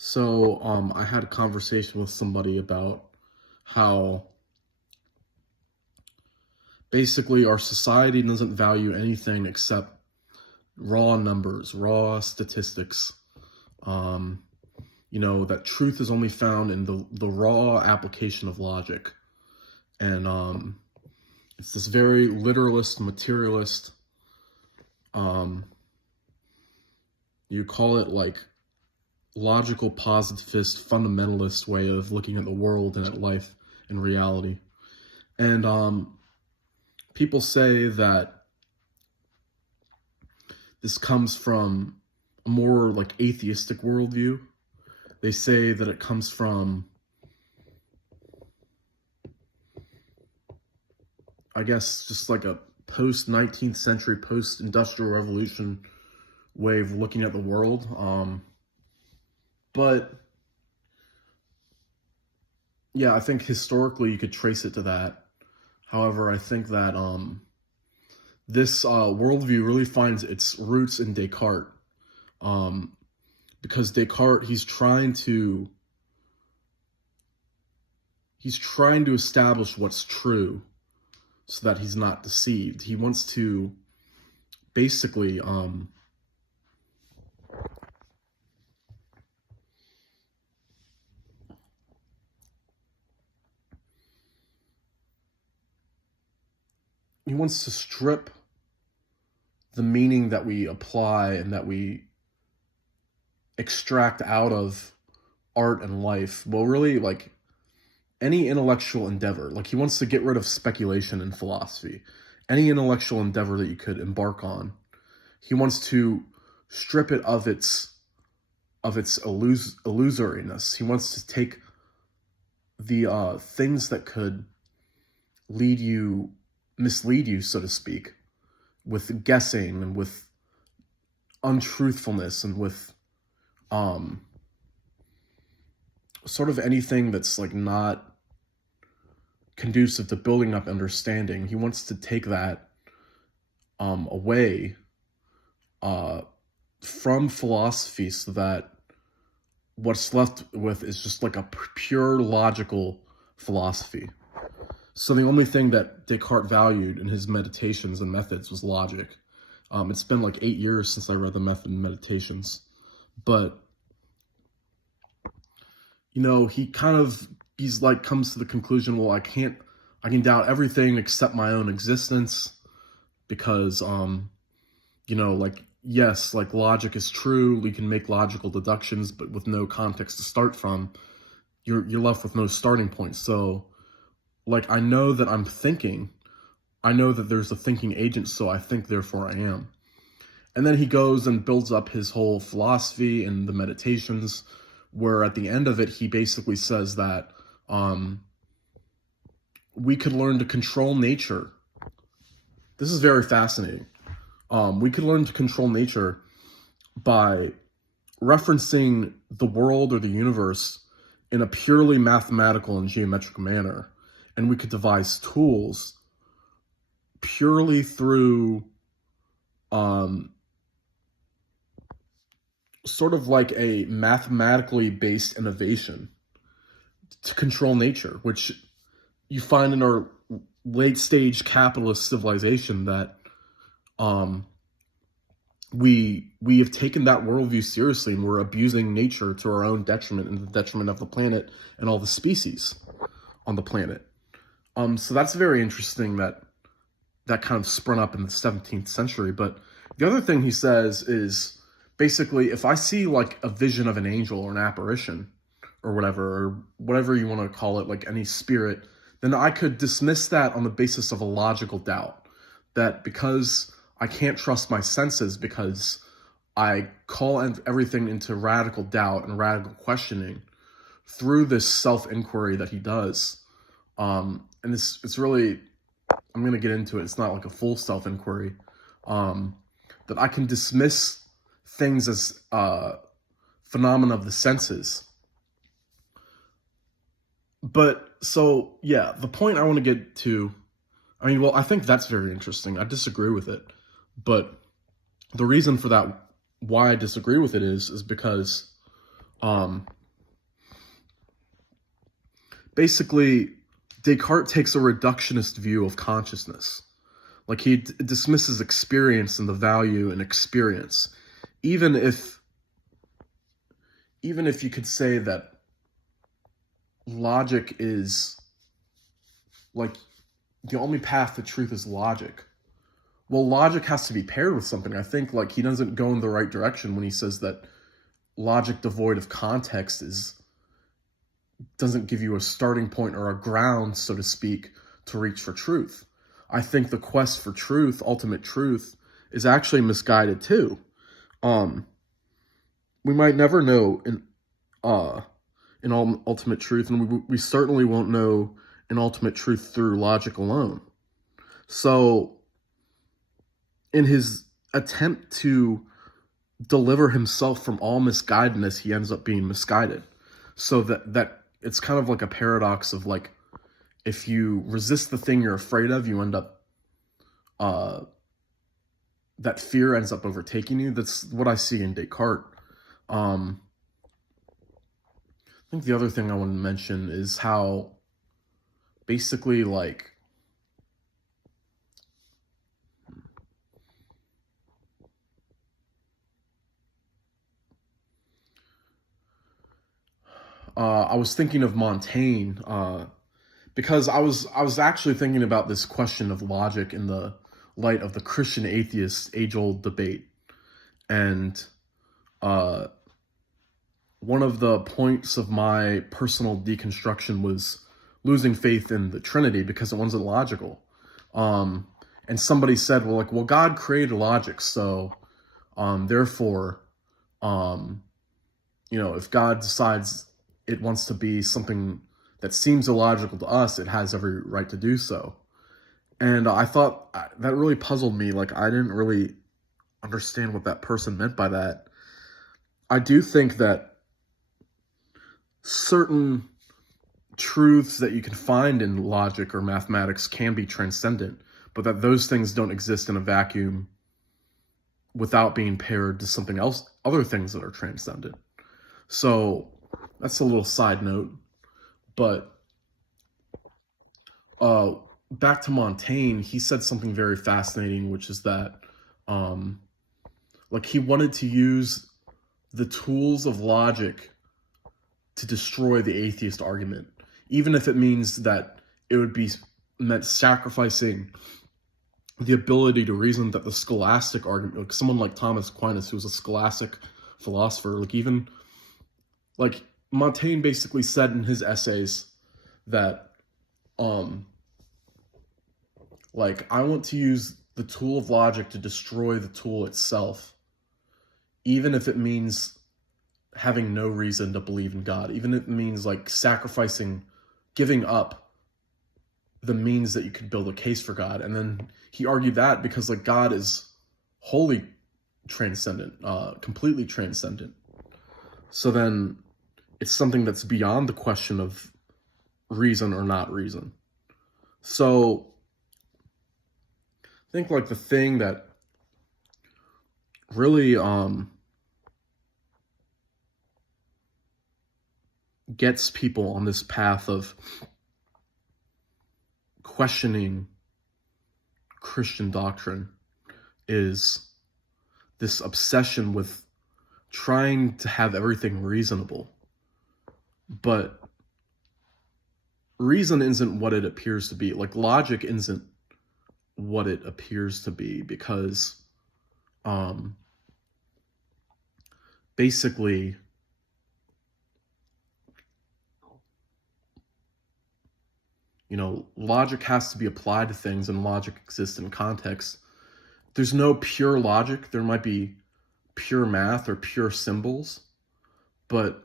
I had a conversation with somebody about how basically our society doesn't value anything except raw numbers, raw statistics. Um, that truth is only found in the raw application of logic. And it's this very literalist, materialist, um, you call it like logical, positivist, fundamentalist way of looking at the world and at life and reality. And people say that this comes from a more like atheistic worldview. They say that it comes from, I guess, just like a post 19th century, post industrial revolution way of looking at the world. But yeah, I think historically you could trace it to that. However, I think that this worldview really finds its roots in Descartes. Um, because Descartes, he's trying to establish what's true so that he's not deceived. He wants to basically he wants to strip the meaning that we apply and that we extract out of art and life. Well, really, like any intellectual endeavor, like he wants to get rid of speculation in philosophy. Any intellectual endeavor that you could embark on, he wants to strip it of its illusoriness. He wants to take the things that could mislead you, so to speak, with guessing and with untruthfulness and with sort of anything that's like not conducive to building up understanding. He wants to take that away from philosophy so that what's left with is just like a pure logical philosophy. So the only thing that Descartes valued in his meditations and methods was logic. It's been like 8 years since I read the Method and Meditations, but he's like comes to the conclusion, well, I can doubt everything except my own existence because like yes, like logic is true, we can make logical deductions, but with no context to start from, you're left with no starting point. So like I know that I'm thinking, I know that there's a thinking agent, so I think therefore I am. And then he goes and builds up his whole philosophy and the meditations, where at the end of it, he basically says that we could learn to control nature. This is very fascinating. We could learn to control nature by referencing the world or the universe in a purely mathematical and geometric manner. And we could devise tools purely through sort of like a mathematically based innovation to control nature, which you find in our late stage capitalist civilization that we have taken that worldview seriously, and we're abusing nature to our own detriment and the detriment of the planet and all the species on the planet. So that's very interesting that kind of sprung up in the 17th century. But the other thing he says is basically, if I see like a vision of an angel or an apparition or whatever you want to call it, like any spirit, then I could dismiss that on the basis of a logical doubt. That because I can't trust my senses, because I call everything into radical doubt and radical questioning through this self-inquiry that he does. And it's really, I'm going to get into it. It's not like a full self-inquiry. That I can dismiss things as phenomena of the senses. But so, yeah, the point I want to get to, I think that's very interesting. I disagree with it. But the reason for that, why I disagree with it is because Um, Basically, Descartes takes a reductionist view of consciousness. Like he dismisses experience and the value in experience, even if you could say that logic is like the only path to truth is logic. Well, logic has to be paired with something. I think like he doesn't go in the right direction when he says that logic devoid of context doesn't give you a starting point or a ground, so to speak, to reach for truth. I think the quest for truth, ultimate truth, is actually misguided too. Um, we might never know in all ultimate truth, and we certainly won't know in ultimate truth through logic alone. So, in his attempt to deliver himself from all misguidedness, he ends up being misguided. So that it's kind of like a paradox of like, if you resist the thing you're afraid of, you end up that fear ends up overtaking you. That's what I see in Descartes. I think the other thing I want to mention is how basically like I was thinking of Montaigne because I was actually thinking about this question of logic in the light of the Christian atheist age-old debate. And uh, one of the points of my personal deconstruction was losing faith in the Trinity because it wasn't logical. Um, and somebody said, well, God created logic, so therefore, um, if God decides it wants to be something that seems illogical to us, it has every right to do so. And I thought that really puzzled me. Like, I didn't really understand what that person meant by that. I do think that certain truths that you can find in logic or mathematics can be transcendent, but that those things don't exist in a vacuum without being paired to something else, other things that are transcendent. So that's a little side note. But uh, back to Montaigne, he said something very fascinating, which is that um, like he wanted to use the tools of logic to destroy the atheist argument, even if it means that it would be meant sacrificing the ability to reason that the scholastic argument, like someone like Thomas Aquinas, who was a scholastic philosopher, like even like Montaigne basically said in his essays that um like I want to use the tool of logic to destroy the tool itself, even if it means having no reason to believe in God, even if it means like sacrificing, giving up the means that you could build a case for God. And then he argued that because like God is wholly transcendent, completely transcendent. So then it's something that's beyond the question of reason or not reason. So I think like the thing that really gets people on this path of questioning Christian doctrine is this obsession with trying to have everything reasonable. But reason isn't what it appears to be. Like logic isn't what it appears to be, because um basically logic has to be applied to things, and logic exists in context. There's no pure logic. There might be pure math or pure symbols, but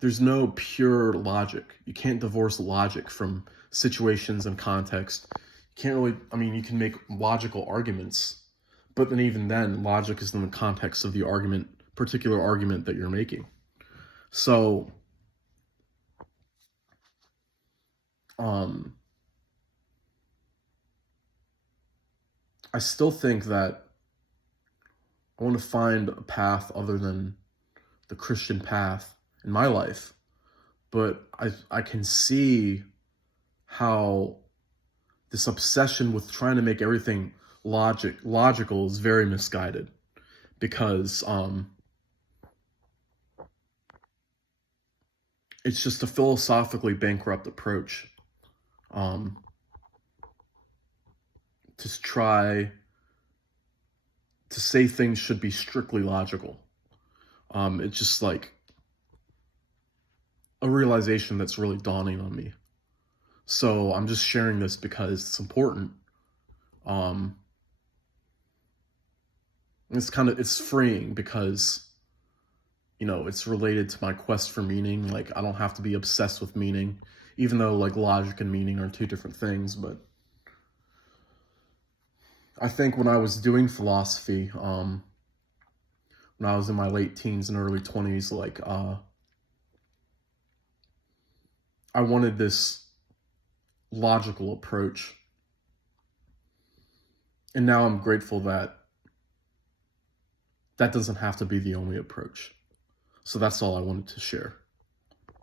there's no pure logic. You can't divorce logic from situations and context. You can't really, you can make logical arguments, but then even then, logic is in the context of the argument, particular argument that you're making. So, I still think that I want to find a path other than the Christian path in my life, but I can see how this obsession with trying to make everything logical is very misguided, because it's just a philosophically bankrupt approach, um, to try to say things should be strictly logical. It's just like a realization that's really dawning on me. So I'm just sharing this because it's important. Um, it's freeing because, it's related to my quest for meaning. Like, I don't have to be obsessed with meaning, even though like logic and meaning are two different things. But I think when I was doing philosophy, when I was in my late teens and early 20s, like, I wanted this logical approach. And now I'm grateful that that doesn't have to be the only approach. So that's all I wanted to share.